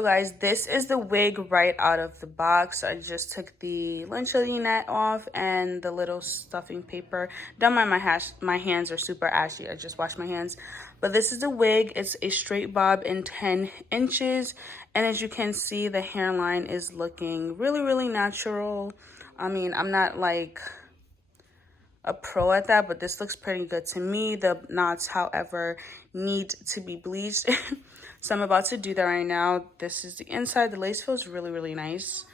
So guys, this is the wig right out of the box. I just took the luncheon net off and the little stuffing paper. Don't mind my hands are super ashy. I just washed my hands. But this is the wig. It's a straight bob in 10 inches. And as you can see, the hairline is looking really, really natural. I mean, I'm not like a pro at that, but this looks pretty good to me. The knots, however, need to be bleached. So I'm about to do that right now. This is the inside. The lace feels really, really nice.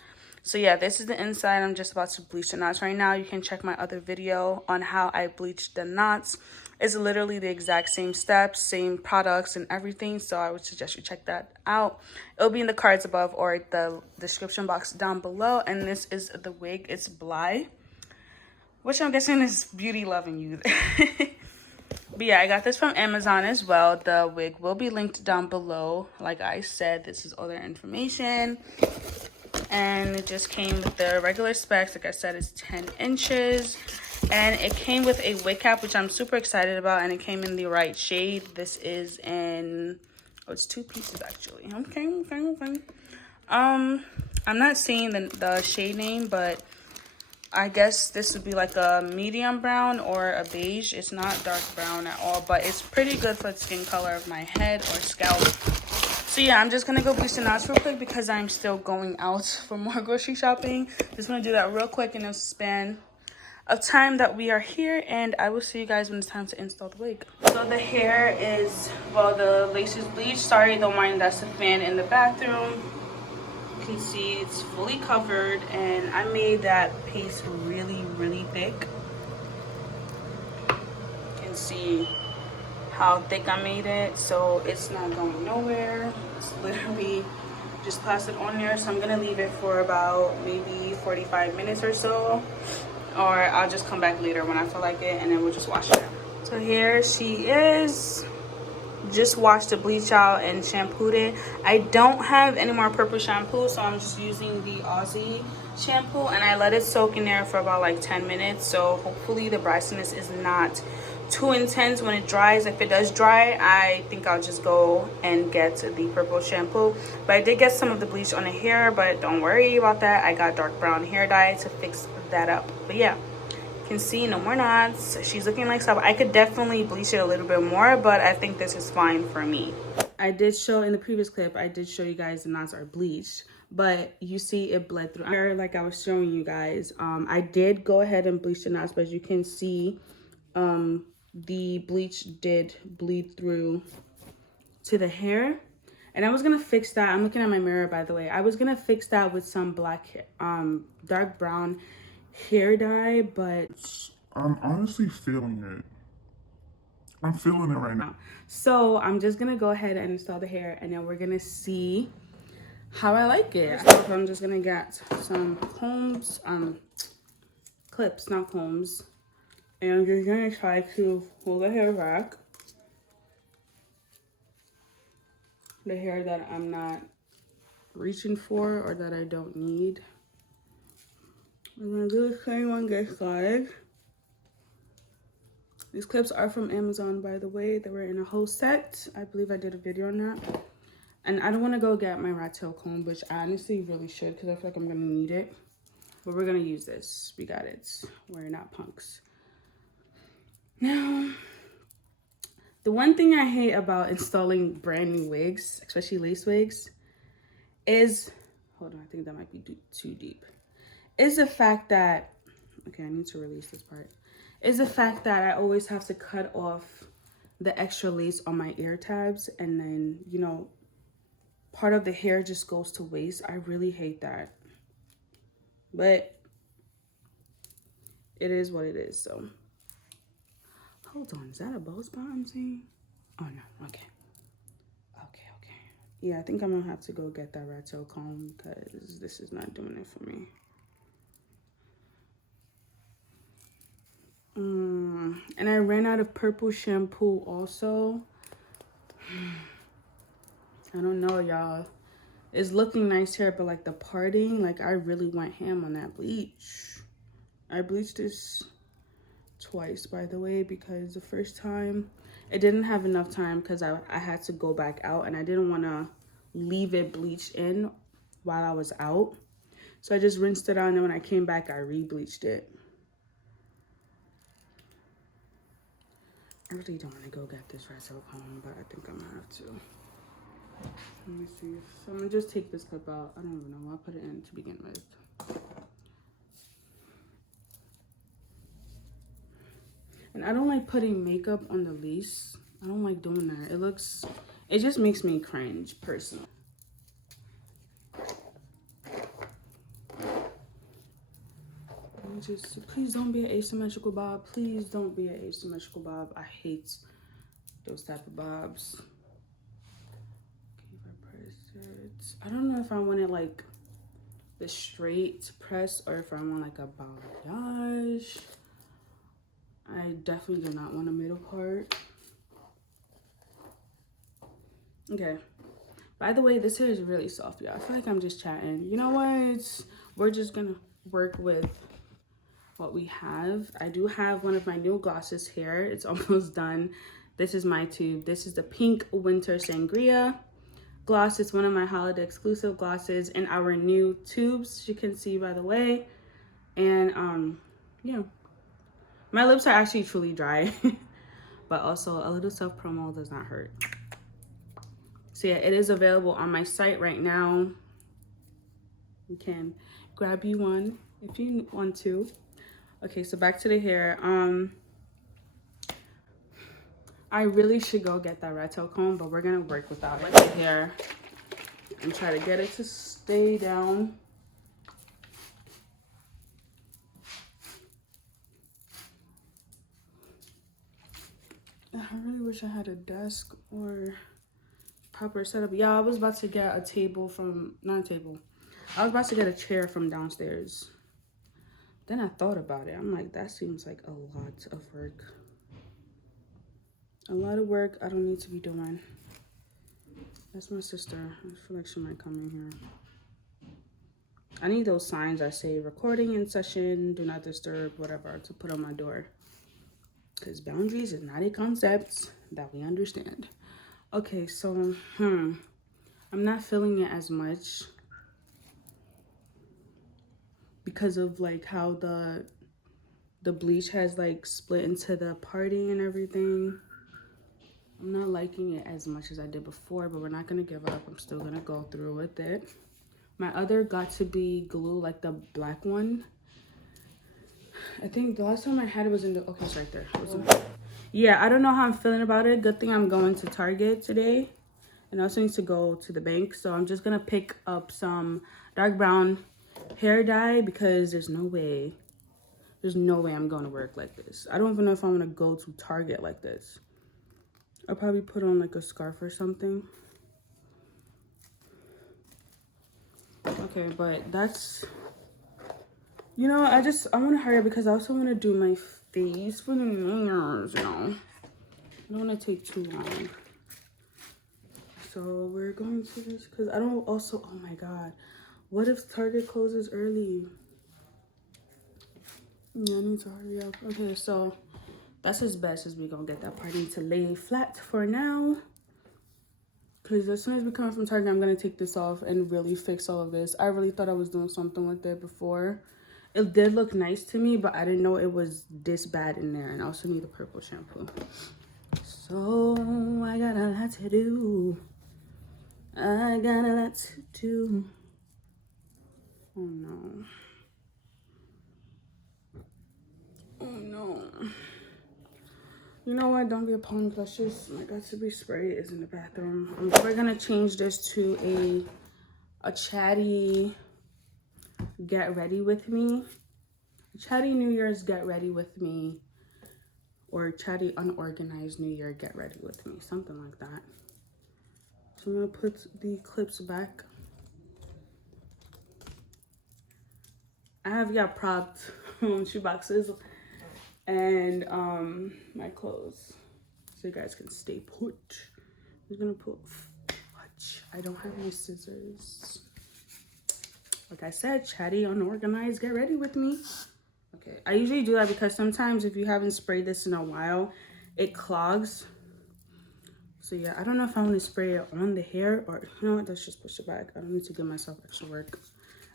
So yeah, this is the inside. I'm just about to bleach the knots right now. You can check my other video on how I bleached the knots. It's literally the exact same steps, same products and everything. So I would suggest you check that out. It'll be in the cards above or the description box down below. And this is the wig. It's BLY, which I'm guessing is Beauty Loving You. But yeah, I got this from Amazon as well. The wig will be linked down below. Like I said, this is all their information. And it just came with the regular specs. Like I said, it's 10 inches. And it came with a wig cap, which I'm super excited about. And it came in the right shade. This is in, oh, it's 2 pieces actually. Okay. I'm not seeing the shade name, but I guess this would be like a medium brown or a beige. It's not dark brown at all, but it's pretty good for the skin color of my head or scalp. So yeah, I'm just gonna go bleach the knots real quick because I'm still going out for more grocery shopping. Just gonna do that real quick in a span of time that we are here, and I will see you guys when it's time to install the wig. So the hair is, well, the lace is bleached. Sorry, don't mind, that's the fan in the bathroom. You can see it's fully covered, and I made that paste really, really thick. You can see how thick I made it, so it's not going nowhere. It's literally just plastered on there. So I'm gonna leave it for about maybe 45 minutes or so, or I'll just come back later when I feel like it, and then we'll just wash it. So here she is. Just washed the bleach out and shampooed it. I don't have any more purple shampoo, so I'm just using the Aussie shampoo, and I let it soak in there for about like 10 minutes. So hopefully the brightness is not too intense when it dries. If it does dry, I think I'll just go and get the purple shampoo. But I did get some of the bleach on the hair, but don't worry about that. I got dark brown hair dye to fix that up. But yeah, can see no more knots. She's looking like stuff. I could definitely bleach it a little bit more, but I think this is fine for me. I did show in the previous clip, I did show you guys the knots are bleached, but you see it bled through. Like I was showing you guys, I did go ahead and bleach the knots, but as you can see, the bleach did bleed through to the hair. And I was gonna fix that. I'm looking at my mirror, by the way. I was gonna fix that with some black, dark brown hair dye, but I'm honestly feeling it. I'm feeling it right now. So I'm just gonna go ahead and install the hair, and then we're gonna see how I like it. So I'm just gonna get some combs, clips, not combs, and I'm just gonna try to pull the hair back. The hair that I'm not reaching for or that I don't need. I'm gonna do the same on this side. These clips are from Amazon, by the way. They were in a whole set. I believe I did a video on that. And I don't want to go get my rat tail comb, which I honestly really should because I feel like I'm going to need it. But we're going to use this. We got it. We're not punks. Now, the one thing I hate about installing brand new wigs, especially lace wigs, is... Hold on, I think that might be too deep. Is the fact that... Okay, I need to release this part. Is the fact that I always have to cut off the extra lace on my ear tabs, and then, you know, part of the hair just goes to waste. I really hate that. But it is what it is, so. Hold on, is that a bow spot I'm seeing? Oh no, okay. Okay. Yeah, I think I'm gonna have to go get that rat tail comb because this is not doing it for me. And I ran out of purple shampoo also. I don't know, y'all. It's looking nice here, but like the parting, like I really went ham on that bleach. I bleached this twice, by the way, because the first time it didn't have enough time because I had to go back out and I didn't want to leave it bleached in while I was out. So I just rinsed it out, and then when I came back, I re-bleached it. I really don't want to go get this red home, but I think I'm gonna have to. Let me see. So I'm gonna just take this clip out. I don't even know why I put it in to begin with. And I don't like putting makeup on the lace. I don't like doing that. It just makes me cringe, personally. Please don't be an asymmetrical bob. Please don't be an asymmetrical bob. I hate those type of bobs. Okay, if I press it. I don't know if I want it like the straight press or if I want like a balayage. I definitely do not want a middle part. Okay. By the way, this hair is really soft, y'all. I feel like I'm just chatting. You know what? We're just gonna work with what we have. I do have one of my new glosses here. It's almost done. This is my tube. This is the Pink Winter Sangria gloss. It's one of my holiday exclusive glosses in our new tubes, as you can see by the way. And yeah, my lips are actually truly dry, but also a little self promo does not hurt. So yeah, it is available on my site right now. You can grab you one if you want to. Okay, so back to the hair. I really should go get that red tail comb, but we're gonna work without it here and try to get it to stay down. I really wish I had a desk or proper setup. Yeah, I was about to get a table from, not a table. I was about to get a chair from downstairs. Then I thought about it. I'm like, that seems like a lot of work. A lot of work I don't need to be doing. That's my sister. I feel like she might come in here. I need those signs that say recording in session, do not disturb, whatever, to put on my door. Because boundaries is not a concept that we understand. Okay, so, I'm not feeling it as much because of like how the bleach has like split into the parting and everything. I'm not liking it as much as I did before, but we're not gonna give up. I'm still gonna go through with it. My other got to be glue, like the black one. I think the last time I had it was in the, okay, it's right there. Yeah, I don't know how I'm feeling about it. Good thing I'm going to Target today. And I also need to go to the bank. So I'm just gonna pick up some dark brown hair dye because there's no way I'm going to work like this. I don't even know if I'm gonna go to Target like this. I'll probably put on like a scarf or something. Okay, but that's, you know, I want to hurry up because I also want to do my face for the New Year's, you know. I don't want to take too long. So we're going to this because I don't also, oh my God. What if Target closes early? Yeah, I need to hurry up. Okay, so that's as best as we gonna get that party to lay flat for now. Because as soon as we come from Target, I'm going to take this off and really fix all of this. I really thought I was doing something with it before. It did look nice to me, but I didn't know it was this bad in there. And I also need a purple shampoo. So I got a lot to do. I got a lot to do. Oh no. Oh no. You know what? Don't be a pawn blushes. My got to be spray is in the bathroom. We're gonna change this to a chatty get ready with me. Chatty New Year's get ready with me. Or chatty unorganized New Year get ready with me. Something like that. So I'm gonna put the clips back. I have propped shoe boxes and my clothes so you guys can stay put. I'm gonna put I don't have my scissors. Like I said, chatty unorganized get ready with me. Okay, I usually do that because sometimes if you haven't sprayed this in a while, it clogs. So yeah, I don't know if I want to spray it on the hair or, you know what, let's just push it back. I don't need to give myself extra work.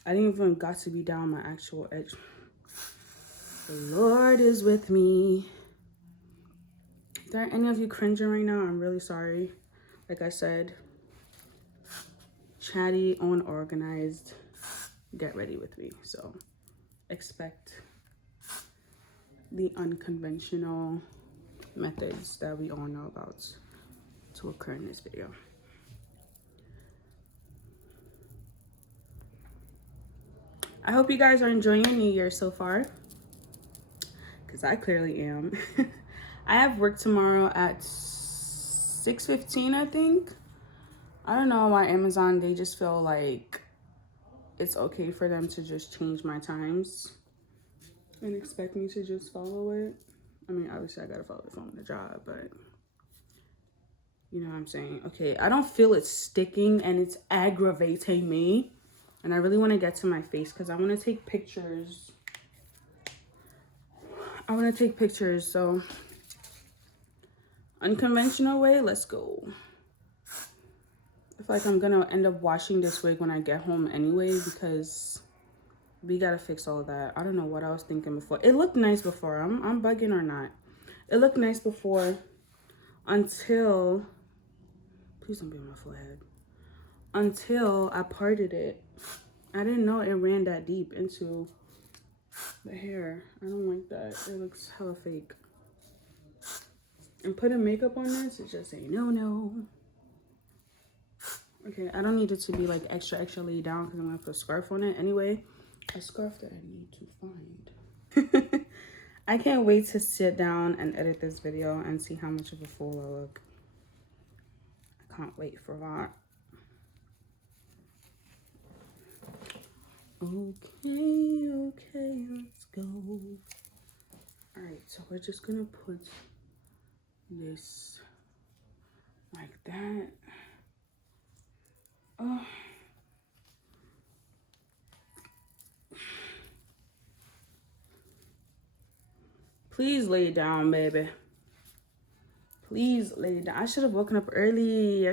I didn't even got to be down my actual edge. The Lord is with me. If there are any of you cringing right now, I'm really sorry. Like I said, Chatty, unorganized, get ready with me. So expect the unconventional methods that we all know about to occur in this video. I hope you guys are enjoying your new year so far, because I clearly am. I have work tomorrow at 6:15, I think. I don't know why Amazon, they just feel like it's okay for them to just change my times and expect me to just follow it. I mean, obviously I gotta follow the phone with the job, but you know what I'm saying? Okay, I don't feel it sticking and it's aggravating me. And I really want to get to my face because I want to take pictures. So unconventional way, let's go. I feel like I'm gonna end up washing this wig when I get home anyway, because we gotta fix all of that. I don't know what I was thinking before. It looked nice before. I'm bugging or not. It looked nice before until, please don't be on my forehead, until I parted it. I didn't know it ran that deep into the hair. I don't like that. It looks hella fake. And putting makeup on this is just a no. Okay, I don't need it to be like extra laid down because I'm gonna put a scarf on it anyway. A scarf that I need to find. I can't wait to sit down and edit this video and see how much of a fool I look. I can't wait for that. Okay, let's go. All right, so we're just gonna put this like that. Oh. Please lay it down, baby. Please lay it down. I should have woken up early. I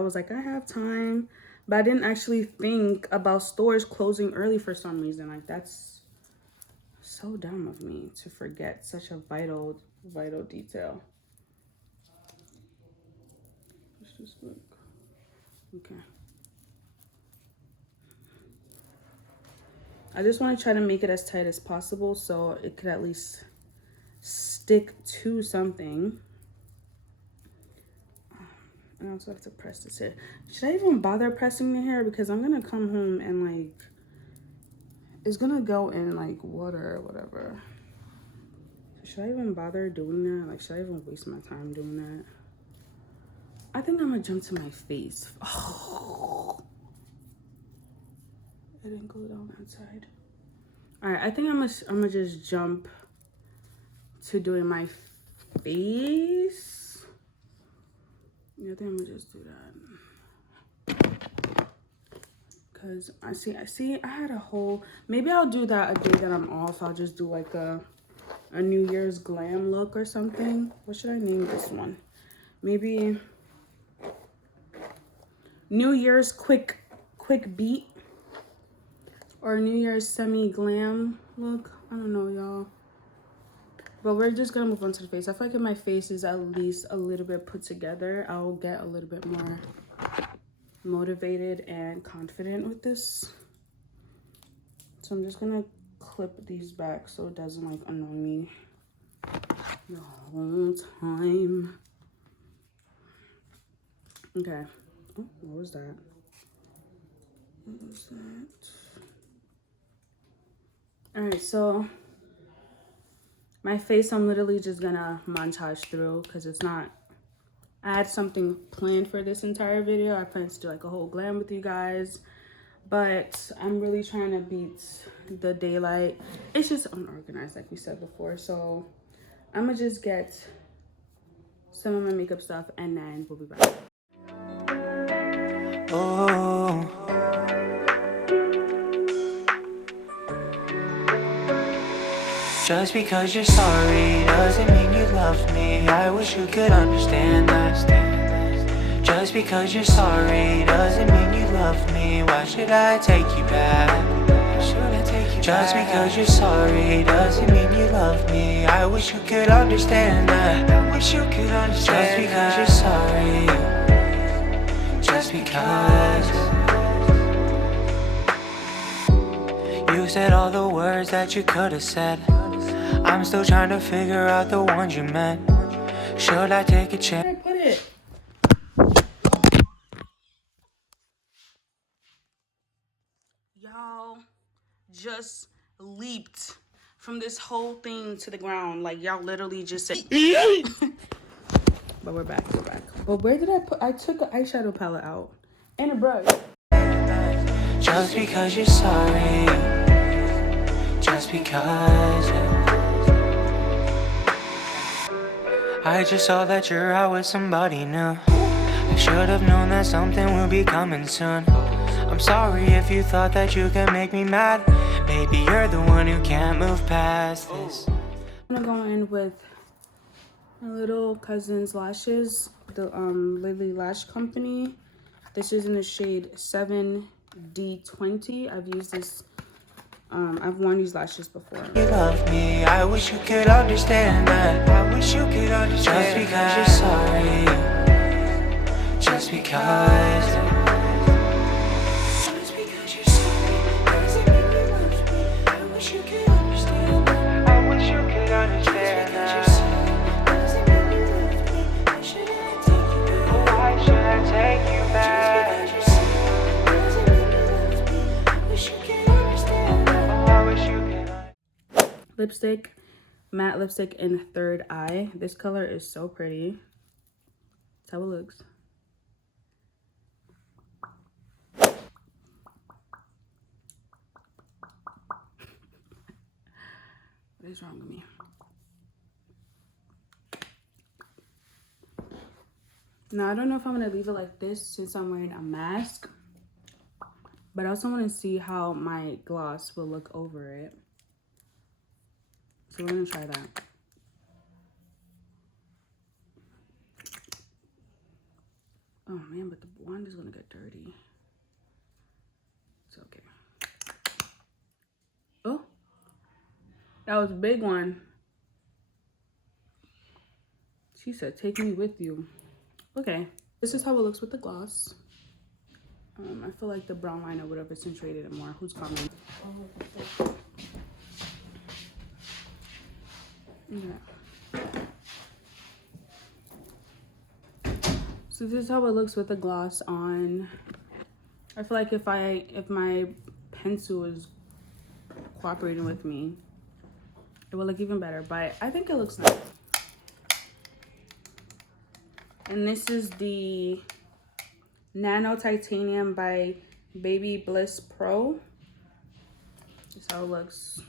was like, I have time. But I didn't actually think about stores closing early for some reason. Like, that's so dumb of me to forget such a vital detail. Let's just look. Okay. I just want to try to make it as tight as possible so it could at least stick to something. I also have to press this hair. Should I even bother pressing the hair? Because I'm gonna come home and like, it's gonna go in like water or whatever. Should I even bother doing that? Like, should I even waste my time doing that? I think I'm gonna jump to my face. Oh. It didn't go down that side. All right, I think I'm gonna just jump to doing my face. Yeah, I think I'm gonna just do that. Cause I see I had a whole, maybe I'll do that a day that I'm off. I'll just do like a New Year's glam look or something. What should I name this one? Maybe New Year's quick beat, or New Year's semi glam look. I don't know, y'all. But we're just gonna move on to the face. I feel like if my face is at least a little bit put together, I'll get a little bit more motivated and confident with this. So I'm just gonna clip these back so it doesn't like annoy me the whole time. Okay. Oh, what was that? What was that? All right, so my face, I'm literally just gonna montage through because it's not, I had something planned for this entire video. I planned to do like a whole glam with you guys, but I'm really trying to beat the daylight. It's just unorganized, like we said before. So I'm gonna just get some of my makeup stuff and then we'll be back. Oh. Just because you're sorry doesn't mean you love me. I wish you could understand that. Just because you're sorry doesn't mean you love me. Why should I take you back? Just because you're sorry doesn't mean you love me. I wish you could understand that. I wish you could understand. Just because you're sorry, just because. You said all the words that you could have said. I'm still trying to figure out the ones you meant. Should I take a chance? Where did I put it? Y'all just leaped from this whole thing to the ground. Like, y'all literally just said but we're back. But where did I put? I took an eyeshadow palette out and a brush. Just because you're sorry, just because. I just saw that you're out with somebody new. I should have known that something will be coming soon. I'm sorry if you thought that you could make me mad. Maybe you're the one who can't move past this. I'm gonna go in with my little cousin's lashes, the Lily Lash Company. This is in the shade 7D20. I've used this. I've worn these lashes before. You love me. I wish you could understand that. I wish you could understand. Just because you're sorry, just because. Lipstick, matte lipstick in Third Eye. This color is so pretty. That's how it looks. What is wrong with me? Now, I don't know if I'm gonna leave it like this since I'm wearing a mask, but I also want to see how my gloss will look over it. So we're gonna try that. Oh man, but the wand is gonna get dirty. It's okay. Oh, that was a big one. She said, take me with you. Okay, this is how it looks with the gloss. I feel like the brown liner would have accentuated it more. Who's coming? Yeah. So this is how it looks with the gloss on. I feel like if my pencil is cooperating with me, it will look even better, but I think it looks nice. And this is the Nano Titanium by Baby Bliss Pro. This is how it looks.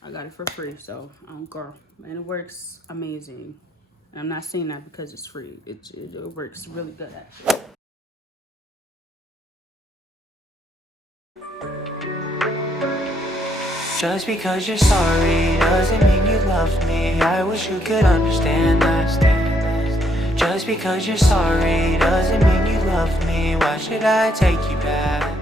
I got it for free, so girl, and it works amazing. And I'm not saying that because it's free. It works really good, actually. Just because you're sorry doesn't mean you love me. I wish you could understand that. Just because you're sorry doesn't mean you love me. Why should I take you back?